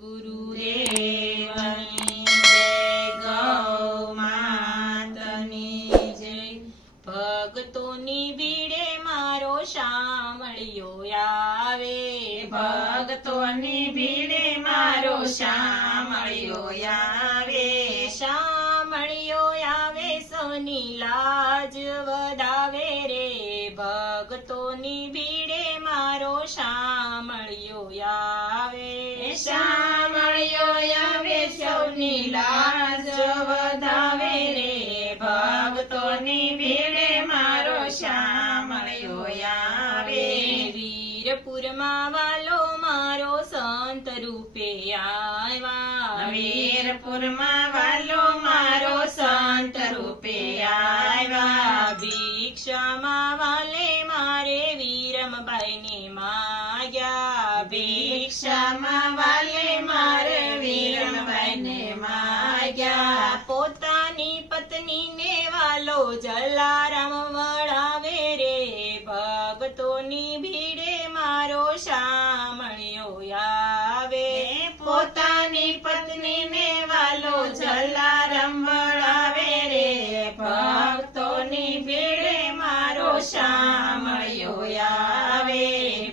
ગુરુદેવની જય, ગૌ માતની જય। ભક્તોની ભીડે મારો શામળિયો આવે, ભક્તોની ભીડે મારો શામળિયો આવે। શામળિયો આવે સૌની લાજ વધાવે રે, ભક્તોની ભીડે મારો શામળિયો આવે। શામળિયો આવે સૌની લાજ વધાવે રે, ભક્તોની ભીડે મારો શામળિયો આવે। વીરપુરમાં વાલો મારો સંત રૂપે આવ્યા, વીરપુરમાં વાલો મારો સંત રૂપે આવ્યા। ભિક્ષામાં વાલે મારે વીરમબાઈને માગ્યા, ભિક્ષામાં વાલે મારે વીરમબાઈને માગ્યા। પોતાની પત્નીને વાલો જલારામ વળાવે રે, ભક્તોની ભીડે મારો શામળિયો આવે। પોતાની પત્નીને વાલો જલારામ વળાવે રે, ભક્તોની ભીડે મારો શામળિયો આવે।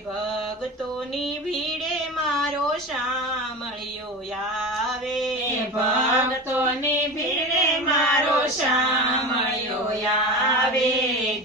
ભક્તોની ભીડે મારો શામળિયો આવે। ભક્તોની ભીડે મારો શામળિયો આવે।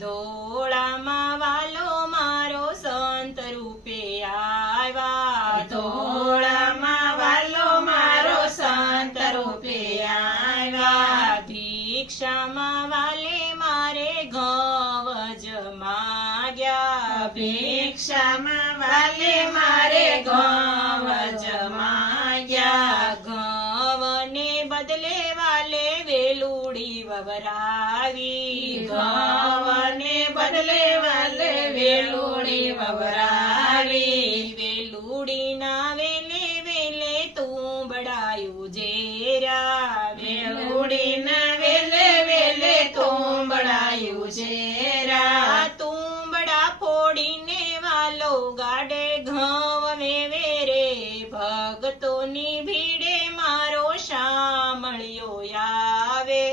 ધોળામાં વાલો મારો સંત રૂપે આવ્યા, ધોળામાં વાલો મારો સંત રૂપે આવ્યા। ભિક્ષામાં વાલે મારે ઘઉં જ માગ્યા, ભિક્ષામાં વાલે મારે ઘઉં જ માગ્યા। ઘઉંને બદલે વાલે વેલુડી વવરાવી, ઘઉંને બદલે વાલે વેલુડી વવરાવી। વેલુડીના વેલે વેલે તુંબડાયું જેરા, વેલુડીના વેલે વેલે તુંબડાયું જેરા। તુંબડા ફોડીને વાલો ગાડે ઘઉં વેવે રે, ભક્તોની ભીડે મારો શામળિયો આવે।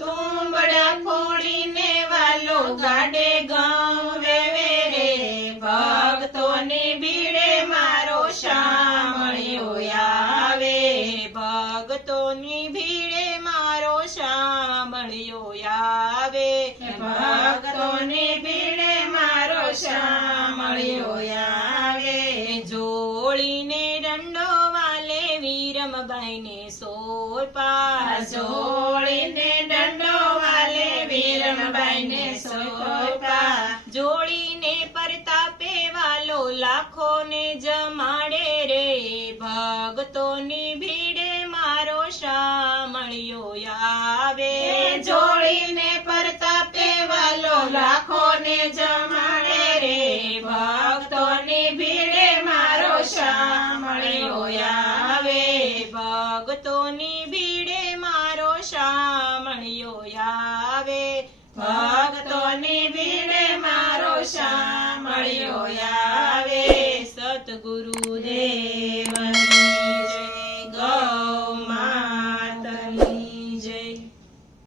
તુંબડા ફોડીને વાલો ગાડે ઘઉં વેવે રે, ભક્તોની ભીડે મારો શામળિયો આવે। ભક્તોની ભીડે મારો શામળિયો આવે। ભક્તોની ભીડે મારો શામળિયો આવે। જોડીને દંડો વાલે વીરમબાઈને સોંપા, જોડીને દંડો વાલે વીરમબાઈને સોંપા। જોડીને પરતાપે વાલો લાખોને જમાડે રે, ભક્તોની ભીડે મારો શામળિયો આવે। જોડીને પરતાપે વાલો લાખોને જમાડે